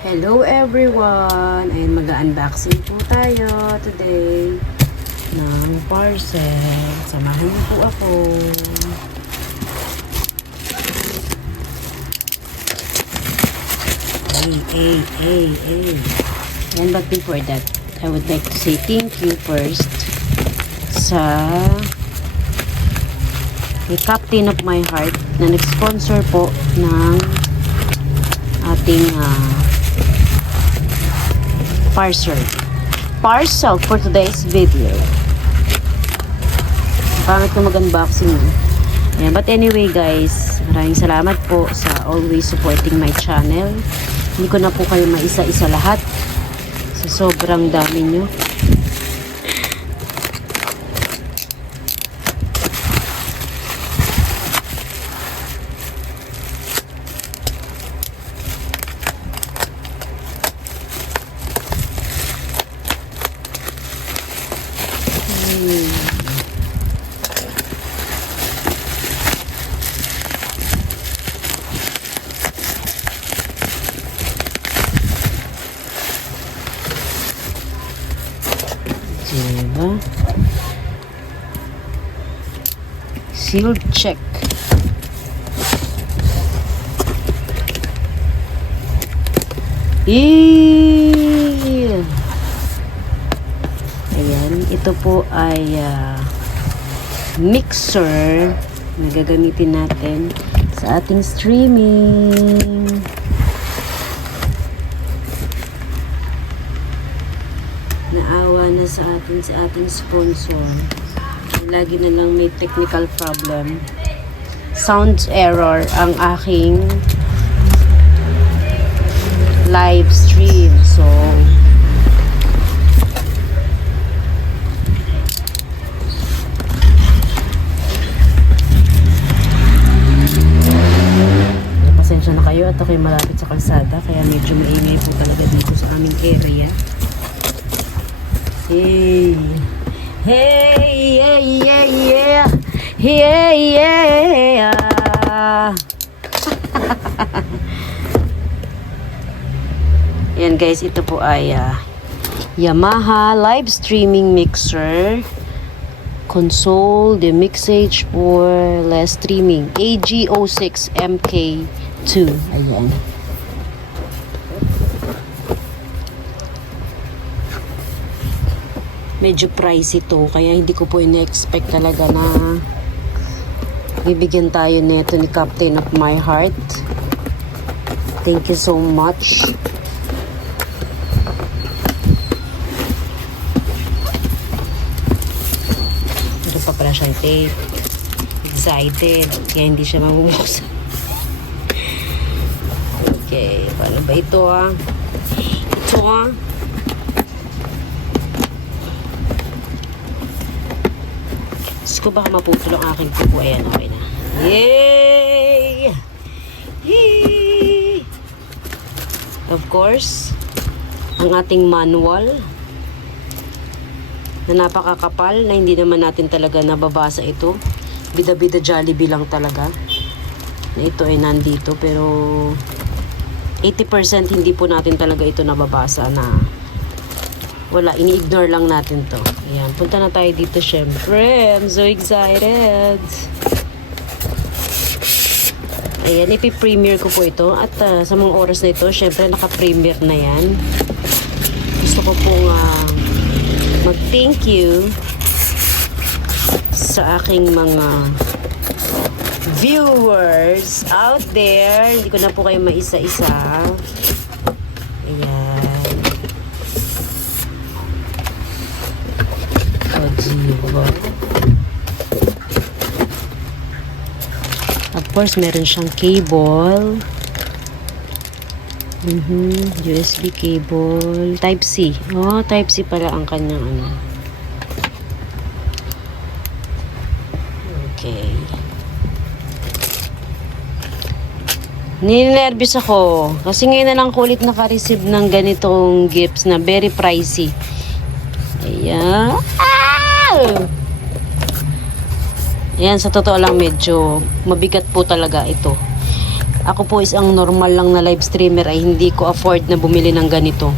Hello everyone! Ayun, mag-unboxing po tayo today ng parcel. Samahan niyo po ako. Hey. And but before that, I would like to say thank you first sa Captain of My Heart na nag-sponsor po ng ating parcel for today's video. Pangit ko mag-unboxing. Ayan, but anyway guys, maraming salamat po sa always supporting my channel. Hindi ko na po kayo maisa-isa lahat sa sobrang dami nyo. Diba? Sealed check. Ayan, ito po ay mixer na gagamitin natin sa ating streaming. Naawa na sa ating sponsor. Lagi na lang may technical problem. Sound error ang aking live stream. So, pasensya na kayo at ako'y malapit sa kalsada kaya medyo maingay po talaga dito sa aming area. Hey, Yan guys, ito po ay Yamaha live streaming mixer console, the mixage for less streaming, AG06 MK2. Ayan. Medyo pricey ito, kaya hindi ko po ina-expect talaga na bibigyan tayo nito ni Captain of My Heart. Thank you so much. Ito pa pala siyang tape. Excited, kaya hindi siya mamubuksan. Okay, paano ba ito Ito ko baka maputol ang aking kuko. Ayan, okay na. Yay! Yay! Of course, ang ating manual na napakakapal na hindi naman natin talaga nababasa ito. Bida-bida Jollibee lang talaga na ito ay nandito, pero 80% hindi po natin talaga ito nababasa na wala, ini-ignore lang natin to. Ayan, punta na tayo dito syempre. I'm so excited. Ayan, ipi-premiere ko po ito. At sa mga oras na ito, syempre naka-premiere na yan. Gusto ko pong mag-thank you sa aking mga viewers out there. Hindi ko na po kayo maisa-isa. Ayan. Of course, meron siyang cable. USB cable. Type-C. Oh, Type-C pala ang kanyang Okay. Ninervous ako. Kasi ngayon na lang kulit naka-receive ng ganitong gifts na very pricey. Ayan. Ayan, sa totoo lang medyo mabigat po talaga ito. Ako po isang normal lang na live streamer ay hindi ko afford na bumili ng ganito.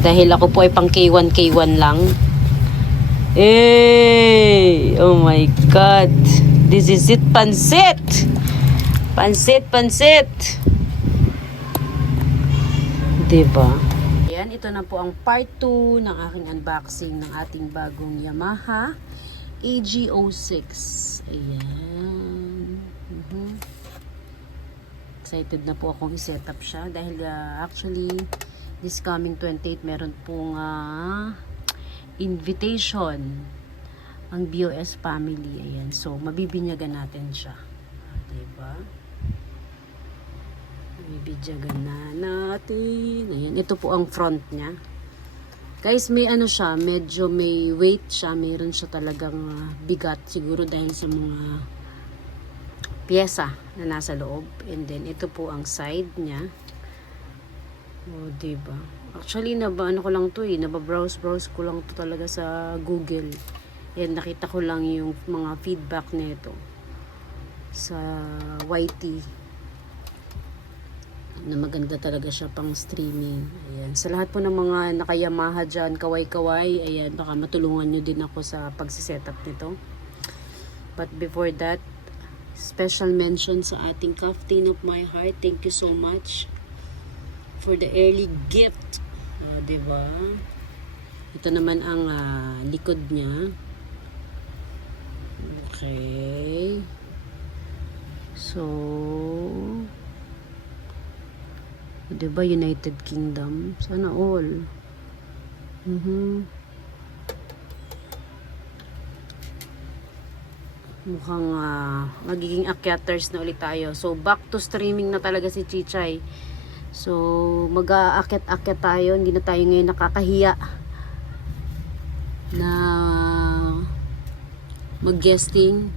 Dahil ako po ay pang K1 lang. Eh, oh my God. This is it, pansit. Pansit. Diba? Ayan, ito na po ang part 2 ng aking unboxing ng ating bagong Yamaha AG06. Ayan. Excited na po akong i-set up siya dahil actually this coming 28 meron pong invitation ang BOS family. Ayan. So, mabibinyagan natin siya. Diba? Mabibinyagan na natin. Ayan. Ito po ang front niya. Guys, may ano siya, medyo may weight siya. Meron siya talagang bigat. Siguro dahil sa mga pyesa na nasa loob. And then, ito po ang side niya. O, diba? Actually, ano ko lang to nababrowse ko lang to talaga sa Google. And nakita ko lang yung mga feedback nito sa YT. Na maganda talaga siya pang streaming. Ayan. Sa lahat po ng mga naka-Yamaha dyan, kaway-kaway, ayan, baka matulungan nyo din ako sa pagsisetup nito. But before that, special mention sa ating Captain of My Heart. Thank you so much for the early gift. Diba? Ito naman ang likod niya. Okay. So, diba United Kingdom? Sana all. Mukhang magiging akyaters na ulit tayo. So, back to streaming na talaga si Chichay. So, mag-aakyat-akyat tayo. Hindi na tayo ngayon nakakahiya na mag-guesting.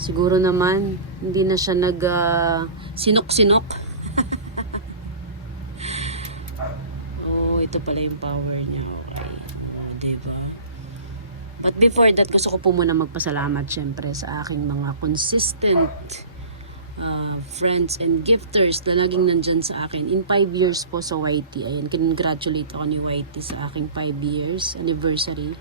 Siguro naman, hindi na siya sinok-sinok. Oh, ito pala yung power niya. Okay. Oh, diba? But before that, gusto ko po muna magpasalamat syempre sa aking mga consistent friends and gifters na laging nandyan sa akin. In 5 years po sa YT. Ayan, congratulate ako ni YT sa aking 5 years anniversary.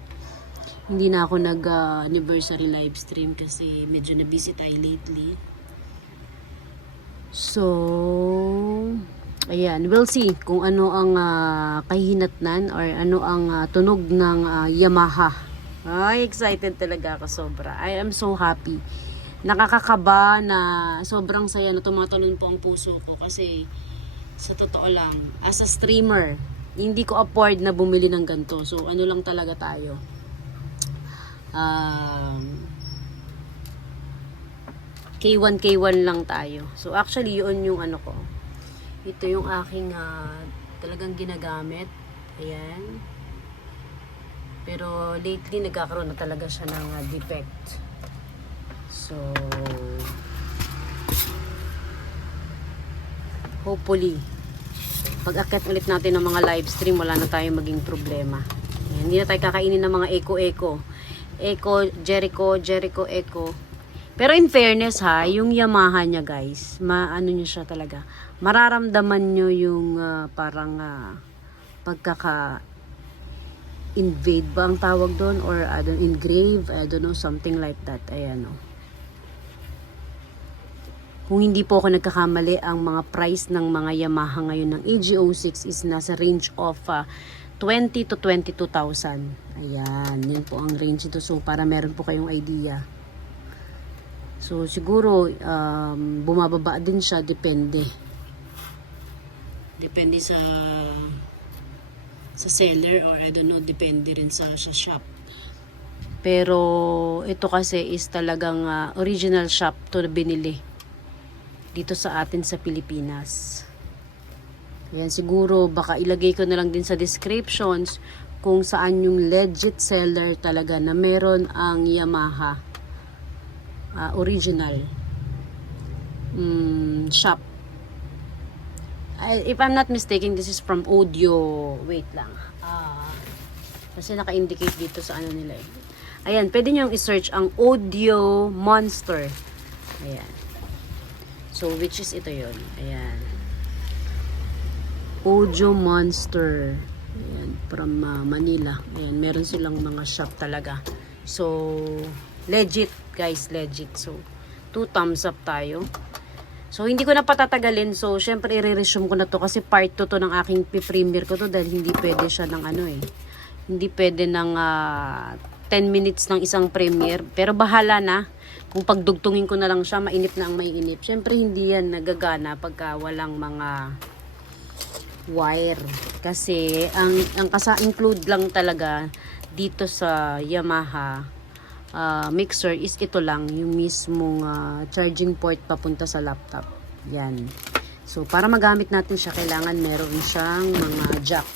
Hindi na ako nag-anniversary live stream kasi medyo na-busy tayo lately. So, ayan, we'll see kung ano ang kahinatnan or ano ang tunog ng Yamaha. Ay, excited talaga ako sobra. I am so happy. Nakakakaba na sobrang saya na tumatalon po ang puso ko kasi sa totoo lang, as a streamer, hindi ko afford na bumili ng ganito. So, ano lang talaga tayo. K1 lang tayo. So, actually, yun yung ano ko. Ito yung aking talagang ginagamit. Ayan. Pero, lately, nagkakaroon na talaga siya ng defect. So, hopefully, pag-akit ulit natin ng mga live stream, wala na tayong maging problema. Ayan, hindi na tayo kakainin ng mga echo. Jericho, echo. Pero in fairness yung Yamaha niya guys, ano niya siya talaga. Mararamdaman nyo yung parang pagkaka-invade ba ang tawag doon? Or engrave, I don't know, something like that. Ayan o. Kung hindi po ako nagkakamali, ang mga price ng mga Yamaha ngayon ng AG06 is nasa range of 20 to 22,000. Ayan, yun po ang range ito. So, para meron po kayong idea. So, siguro, bumababa din siya. Depende. Depende sa seller or I don't know, depende rin sa shop. Pero, ito kasi is talagang original shop to binili. Dito sa atin sa Pilipinas. Ayan, siguro baka ilagay ko na lang din sa descriptions kung saan yung legit seller talaga na meron ang Yamaha original shop. If I'm not mistaken, this is from Audio. Wait lang. Kasi naka-indicate dito sa ano nila eh. Ayan, pwede nyo i-search ang Audio Monster. Ayan. So, which is ito yon. Ayan. Ojo Monster. Ayan, from Manila. Ayan, meron silang mga shop talaga. So, legit guys, legit. So, 2 thumbs up tayo. So, hindi ko na patatagalin. So, syempre, i-resume ko na to kasi part 2 to ng aking premiere ko to dahil hindi pwede siya ng ano eh. Hindi pwede ng 10 minutes ng isang premiere. Pero bahala na. Kung pagdugtungin ko na lang siya, mainip na ang maiinip. Syempre, hindi yan nagagana pagka walang mga wire. Kasi, ang include lang talaga dito sa Yamaha mixer is ito lang, yung mismong charging port papunta sa laptop. Yan. So, para magamit natin siya, kailangan meron siyang mga jack.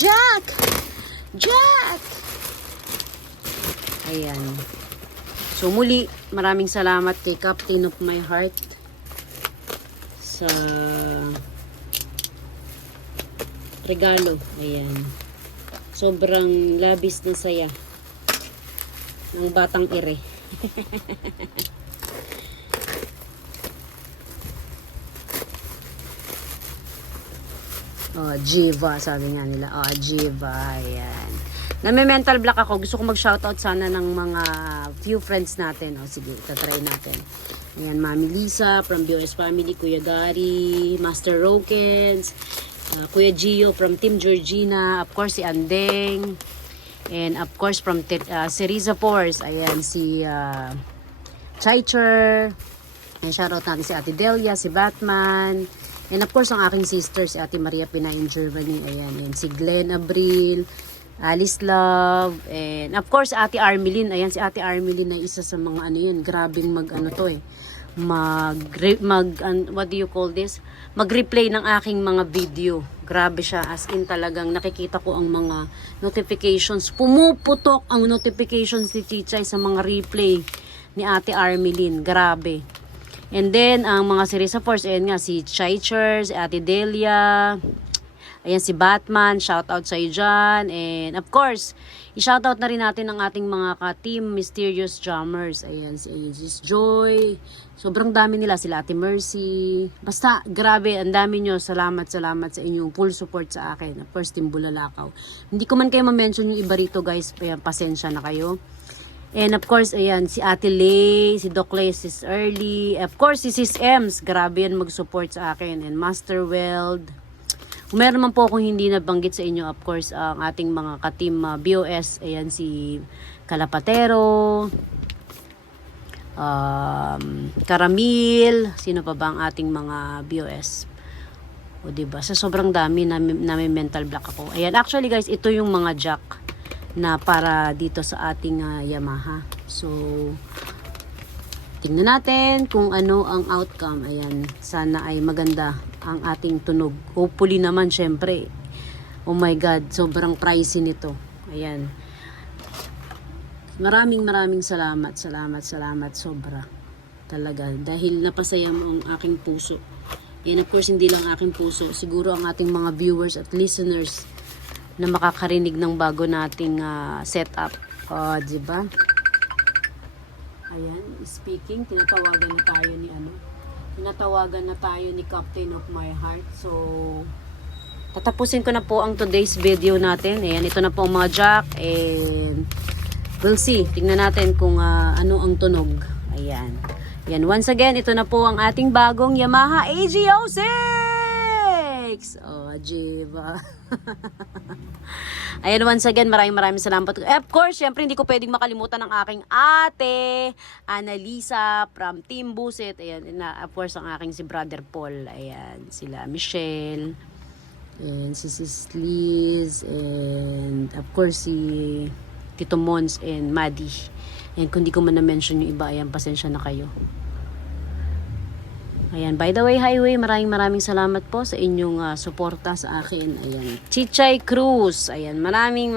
Jack! Jack! Ayan. So, muli, maraming salamat kay Captain of My Heart sa regalo. Ayan. Sobrang labis na saya ng batang ire. Oh, Jiva, sabi nga nila. Oh, Jiva, ayan. Nami-mental block ako. Gusto ko mag-shoutout sana ng mga few friends natin. Oh, sige, itatry natin. Ayan, Mami Lisa from BOS Family, Kuya Gary, Master Rokens, Kuya Gio from Team Georgina, of course si Andeng, and of course from Seriza Force, ayan si Chaicher, and shoutout natin si Ate Delia, si Batman, and of course ang aking sister si Ate Maria Pina in Germany, ayan, and si Glenn Abril, Alice Love, and of course Ate Armelin, ayan si Ate Armelin na isa sa mga ano yun, grabing mag-ano to eh, what do you call this? Mag-replay ng aking mga video. Grabe siya, as in talagang nakikita ko ang mga notifications. Pumuputok ang notifications ni Chichay sa mga replay ni Ate Armelin. Grabe. And then, ang mga series of course, ayan nga, si Chaicher, si Ate Delia, ayan si Batman, shoutout sa iyo dyan. And of course, i-shoutout na rin natin ang ating mga ka-team Mysterious Jammers. Ayan si Aegis Joy. Sobrang dami nila, sila Ate Mercy. Basta, grabe, ang dami nyo. Salamat sa inyong full support sa akin. Of course, Team Bulalakaw. Hindi ko man kayo ma-mention yung iba rito guys. Ayan, pasensya na kayo. And of course, ayan, si Ate Lay, si Doc Lay, Sis Early. Of course, si Sis Ems. Grabe yan mag-support sa akin. And Master Weld. Kung meron man po akong hindi nabanggit sa inyo, of course, ang ating mga ka-team BOS, ayan si Kalapatero, Karamil, sino pa ba ang ating mga BOS? O diba? Sa sobrang dami na may mental block ako. Ayan, actually guys, ito yung mga jack na para dito sa ating Yamaha. So, tingnan natin kung ano ang outcome. Ayan, sana ay maganda ang ating tunog. Hopefully naman, syempre. Oh my God, sobrang pricey nito. Ayan. Maraming salamat. Salamat sobra. Talaga. Dahil napasaya mo ang aking puso. And of course, hindi lang aking puso. Siguro ang ating mga viewers at listeners na makakarinig ng bago nating setup. Diba? Ayan, speaking, tinatawagan na tayo ni Captain of My Heart. So, tatapusin ko na po ang today's video natin. Ayan, ito na po ang mga jack. And, we'll see. Tingnan natin kung ano ang tunog. Ayan. Ayan, once again, ito na po ang ating bagong Yamaha AG06! Oh, Jiva. Ayan, once again, maraming salamat. Of course, syempre, hindi ko pwedeng makalimutan ng aking ate, Annalisa, from Team Buset. Ayan, of course, ang aking si Brother Paul. Ayan, sila Michelle. And si Sis Liz. And, of course, si Tito Mons and Maddie. And kung di ko man na-mention yung iba, ayan, pasensya na kayo. Ayan, by the way, Highway, maraming salamat po sa inyong suporta sa akin. Ayan, Chichay Cruz. Ayan, maraming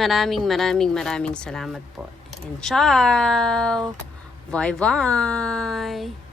salamat po. And ciao! Bye-bye!